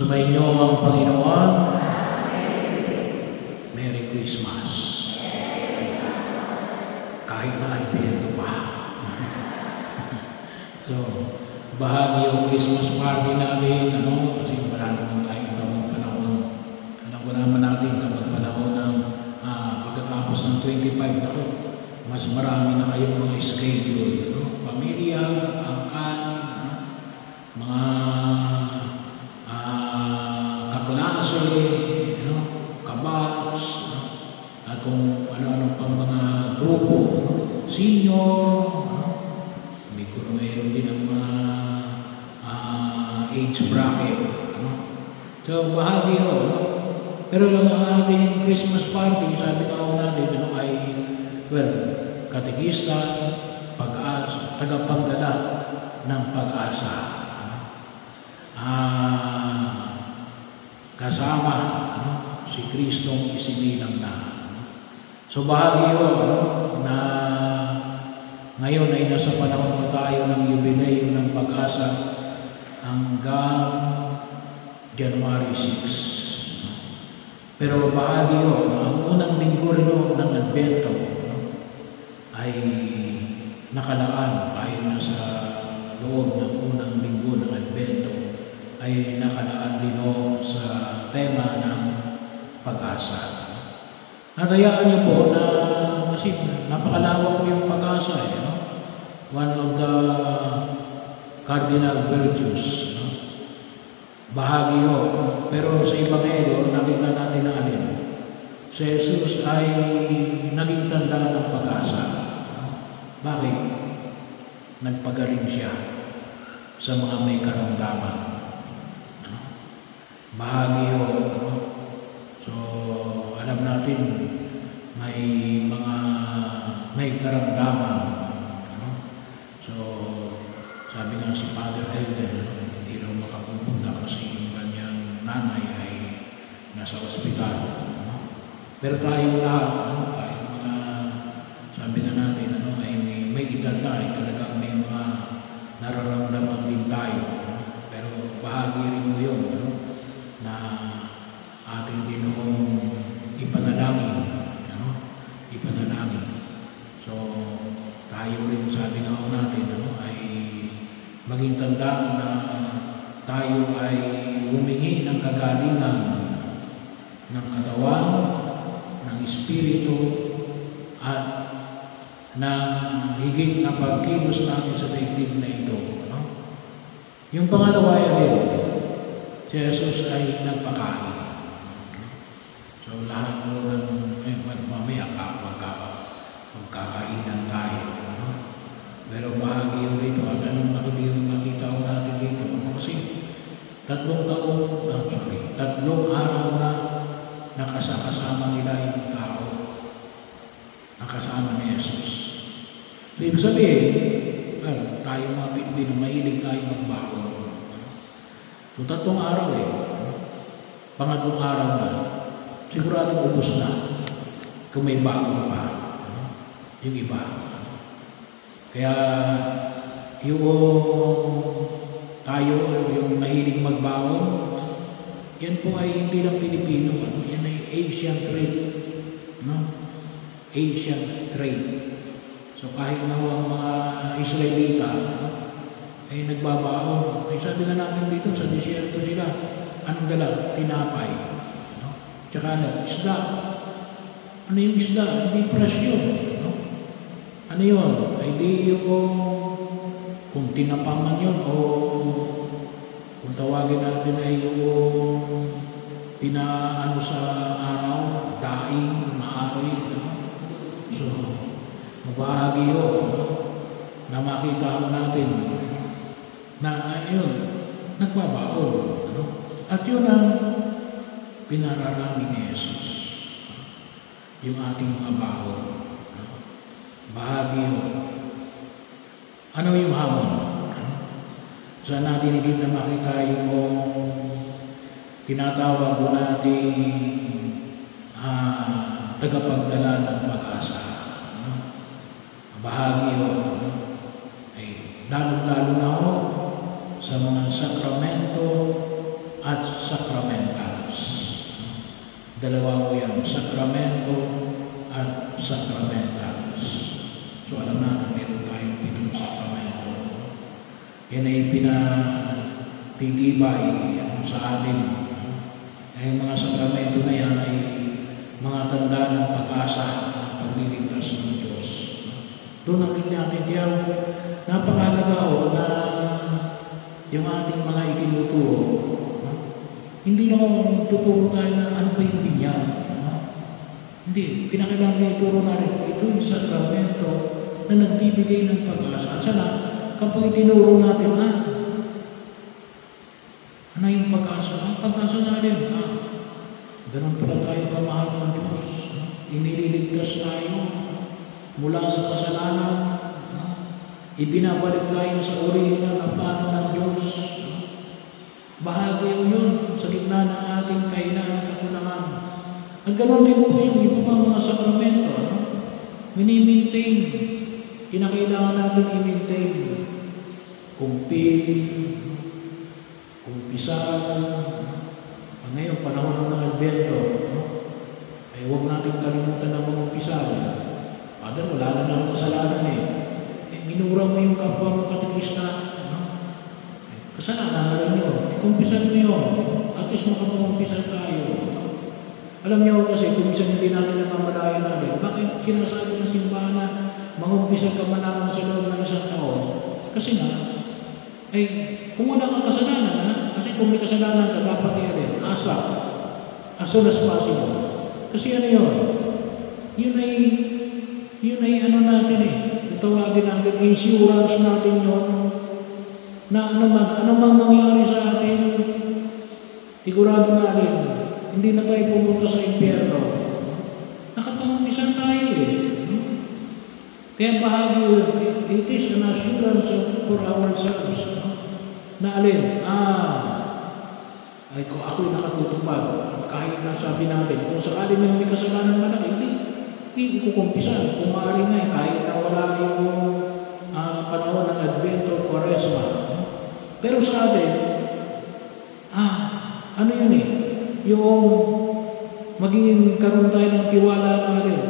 Sumainyo ang Panginoon. Merry Christmas. Kahit na Advento pa. So, bahagi yung Christmas party natin, kasi wala naman tayo ibang panahon. Alam ko naman natin kapag panahon ng pagkatapos ng 25 ako, mas marami na kayong mga schedule. Pamilya, angkan, mga kaklase, kabats, at kung ano-ano pang mga grupo, senior, hindi ko na mayroon din ang mga age bracket. So, bahagi ho. Pero ang ating Christmas party, sabi nga ho natin, ay, katekista, pag-asa, tagapagdala ng pag-asa. Kasama si Kristong isinilang na. So bahagi ho, na ngayon ay nasa panahon pa tayo ng jubileo ng pag-asa hanggang January 6. Pero bahagi ho, ang unang linggo rin ng Advento ay nakalaan. Tayo na sa loob ng unang linggo ng Advento ay nakalaan din sa tema ng pag-asa. Natayaan niyo po na kasi napakalawak po yung pag-asa. One of the cardinal virtues. Bahagi ho. Pero sa Ebanghelyo, nakita natin na alin. Si Jesus ay naging tanda ng pag-asa. Bakit? Nagpagaling siya sa mga may karamdaman. Bahagi ho. So, alam natin, may mga may karamdaman. So, sabi nga si Father Elden, hindi raw makapupunta kasi yung kanyang nanay ay nasa ospital. Pero tayong lahat, tayong mga, sabi nga natin, ay may edad na, ay talagang may mga nararamdaman din tayo. Pero bahagi rin mo yun, na ating Ginoong ipanalangin. Ipanalangin. So, tayo rin, sabi nga natin, ay maging tanda na tayo ay humingi ng kagalingan ng katawan, ng espiritu, at ng higit na pagkilos natin sa daigdig na ito. Yung pangalawa din, si Jesus ay nagpakain. So, lahat mo ng mamaya magkakainan tayo. Pero bahagi yung dito, at anong makita ko natin dito? Kasi 3 araw na nakasama nila yung tao. Nakasama ni Jesus. So, ibig sabihin, tayo mga Pilipino, mahilig tayo magbaon. So, 3 araw pangatlong araw na, siguradong ubos na kung may baon pa yung iba. Kaya yung tayo, yung mahilig magbaon, yan po ay hindi lang Pilipino. Yan ay Asian trade. Asian trade. So kahit na ang mga Israelita ay nagbabaon. Ay sabi nga natin dito sa disyerto sila, anong dala? Tinapay. Tsaka isda. Ano yung isda? Hindi fresh yun. Ano yun? Ay di yung kung tinapangan yun o kung tawagin natin ay yung pinaano sa araw, daing, maari. So, mabahagi yun na makita ko natin na ayun, nagbabaon. At yun ang pinararami ni Jesus. Yung ating mga baon. Bahagi yun. Ano yung hamon? Saan natin hindi na makita yung tinatawag po natin tagapagdala ng pag-asa. Bahagi yun. Lalo-lalo na sa mga sakramento at sacramentals. Dalawa ko yan, sacramento at sacramentals. So alam natin, meron tayong pitong sakramento. Yan ay pinatitibay sa atin. Ay mga sakramento na yan ay mga tanda ng pag-asa ng pagliligtas ng Diyos. Doon natin natin kaya napakahalaga na yung ating mga itinuturo. Hindi lang tuturo tayo na ano ba yung binyan. Hindi, pinakailangan na ituro na rin. Ito yung sakramento na nagbibigay ng pag-asa. At sana, kapag itinuro natin, ano yung pag-asa? Pag-asa na rin. Ganun pala tayo kamahal ng Diyos. Inililigtas tayo mula sa kasalanan. Ibinabalik tayo sa orihinal na plano ng Diyos. Bahagi yun sa gitna ng ating kahinaan, kakulangan. At ganoon din po yung iba pang mga sakramento. Mini-maintain. Kinakailangan natin i-maintain. Kumpil, kumpisal. Ngayon, panahon ng Advento, ay huwag natin kalimutan ng mga kumpisal. Father, wala na ng kasalanan minura mo yung kapwa mo katekista. Kasalanan na rin yun. Kumpisal mo yun. At least makapagkumpisal tayo. Alam niyo kasi, kung minsan hindi natin namamalaya natin, bakit sinasabi ng simbahan na mangumpisal ka man lamang sa loob ng isang taon? Kasi nga, ay kung wala kang kasalanan, kasi kung may kasalanan ka, dapat yan as soon as possible. Kasi ano yun? Yun ay ano natin tawagin natin, insurance natin yun, na ano mang mangyari sa atin, sigurado natin, hindi na tayo pumunta sa impyerno. Nakapangumpisan tayo Kaya bahagi it is an assurance for ourselves. Na alin? Ay kung ako'y nakatutupad, at kahit na sabi natin, kung sakali may kasalanan malaki, hindi ikukumpisan. Kung maaari nga, kahit na wala yung panahon ng Advento, Quaresma. Pero sa atin, ano yun yung maging karoon tayo ng tiwala na alin.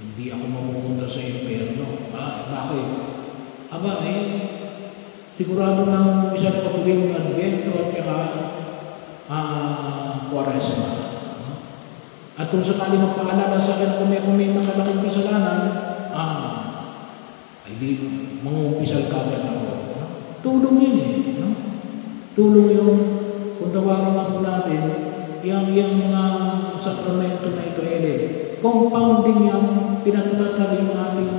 Hindi ako mapupunta sa impyerno. Bakit? Sigurado ng isa na patuloy ng Advento at saka Quaresma. At kung sakali magpaalala sa akin kung may makalaking kasalanan, ay di mangumpisal kagad ako. Tulong yun Tulong yung, kung tawagan nga po natin, yung mga sakramento na ito, compounding yan, pinatatali yung ating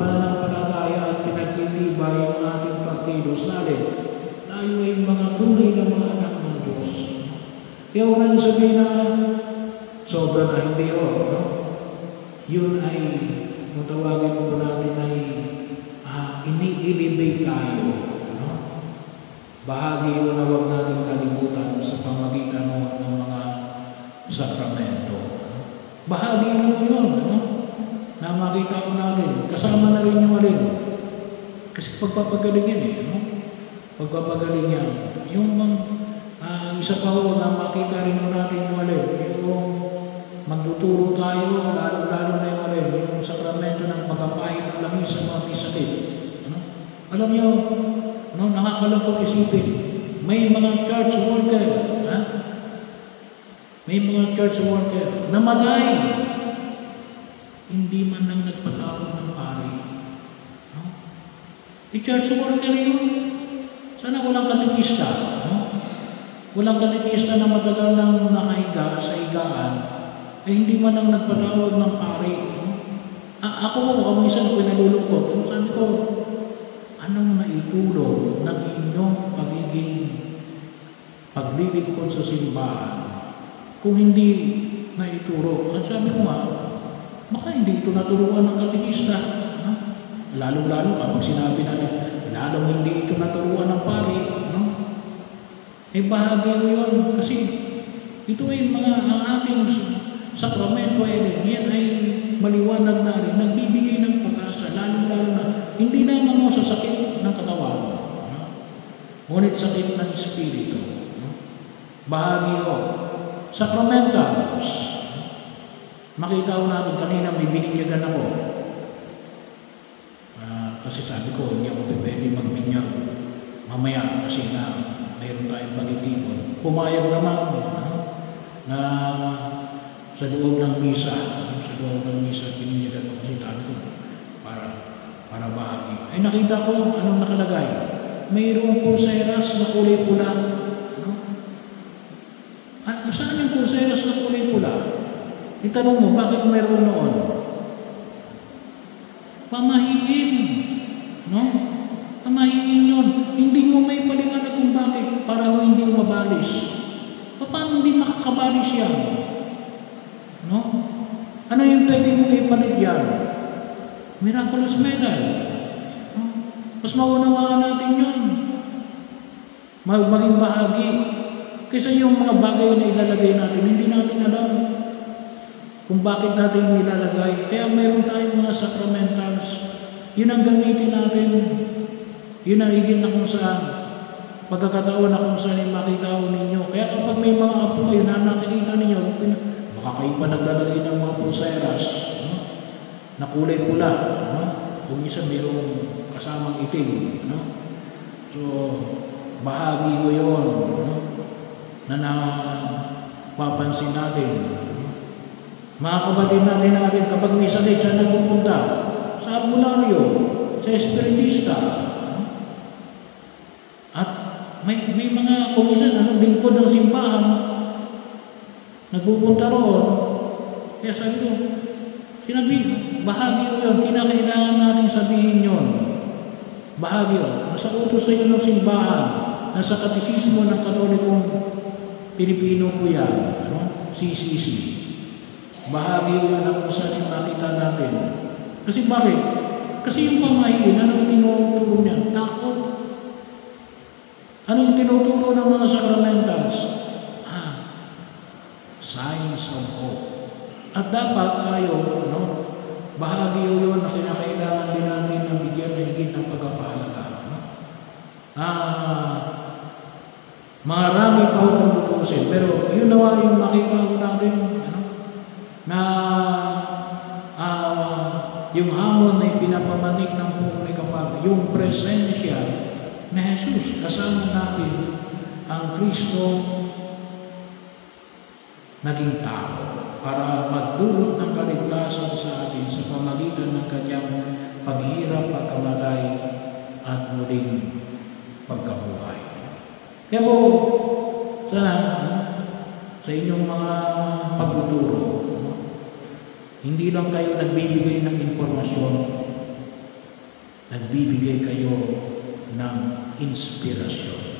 pananampalataya at pinagtitibay yung ating pagkilos natin. Tayo ay mga tunay na mga anak ng Diyos. Kaya wala niyo sabihin na sobra na hindi Yun ay, kung tawagin po natin ay ini-elevate tayo. Bahagi yun na huwag natin kalimutan sa pamagitan ng mga sakramento. Bahagi yun, na makita ko natin. Kasama na rin yung alin. Kasi pagpapagaling yan Pagpapagaling yan. Yung isa pa na makita rin natin yung alin. Yung magtuturo tayo, lalo-lalo na yung alin. Yung sakramento ng pagkapahin ng langis sa mga pisalit. Alam niyo, nakakalungkot isipin. May mga church worker, may mga church worker namatay. Hindi man lang nagpatawag ng pari. Church worker yun. Sana walang katekista. Walang katekista na matagal nang nakahiga sa higaan, ay hindi man lang nagpatawag ng pari. Ako minsan ako nalulungkot. Sabi ko, anong naitulong ng inyong pagiging paglilingkod sa simbahan kung hindi naituro? At sabi ko nga, baka hindi ito naturuan ng katekista. Lalo-lalo kapag sinabi natin, lalong hindi ito naturuan ng pari. Bahagi yun. Kasi ito ay ang ating sakramento yan ay maliwanag na rin, nagbibigay ng pag-asa, lalo-lalo na, hindi lamang sa sakit ng katawan. ngunit sakit ng Espiritu. No? Bahagi ko. Sacramentals. Makita ko natin kanina may bininyagan ako. Kasi sabi ko, hindi ako pwede magbinyag mamaya kasi na mayroon tayong pagtitipon. Pumayag naman na sa loob ng misa, bininyagan ko kasi sabi ko, para bahagi. Ay nakita ko, anong nakalagay? Mayroong pulseras na kulay pula. Ano? Saan yung pulseras na kulay pula? Itanong mo, bakit mayroon noon? Pamahiin. No? Pamahiin yun. Hindi mo may paliwanag kung bakit para hindi mo mabalis. Paano hindi makakabalis yan? No? Ano yung pwede mong ipalit yan? Miraculous medal. No? Mas maunawaan natin yun. Maging bahagi. Kasi yung mga bagay na ilalagay natin, hindi natin alam kung bakit natin nilalagay. Kaya mayroon tayong mga sacramentals. Yun ang gamitin natin. Yun ang higit na kung saan. Pagkakataon na kung saan yung makita ko ninyo. Kaya kapag may mga apo kayo na nakikita ninyo, baka kayo pa naglalagay ng mga pulseras, no? Na kulay pula. No? Kung isa mayroong kasamang itim. No? So, bahagi ko yun. No? Na napapansin natin. Mga kapatid natin, kapag may sakit, saan nagpupunta? Sa albularyo, sa espiritista. At may mga komisyon, lingkod ng simbahan, nagpupunta roon. Kaya sabi ko, bahagi ko yun, kinakailangan natin sabihin yun. Bahagi yun. Nasa utos sa inyo ng simbahan, nasa katekismo ng Katolikong Pilipino po yan, CCC. Bahagi yun ang kung saan yung nakita natin. Kasi bakit? Kasi yung pamahiin, anong tinuturo niya? Takot. Anong tinuturo ng mga sacramentals? Signs of hope. At dapat tayo, bahagi yun na kinakailangan din natin na bigyan ng higit ng pagpapahalaga. Marami pa akong tutusin, pero yun nawa yung makita ko natin, na yung hamon na ipinapamanik ng buong may kapal, yung presensya na Jesus, kasama natin ang Kristo naging tao para magdulot ng kaligtasan sa atin sa pamagitan ng kanyang paghirap, pagkamatay at muling pagkabuhay. Kaya po, sana sa inyong mga pagtuturo, hindi lang kayo nagbibigay ng impormasyon, nagbibigay kayo ng inspirasyon.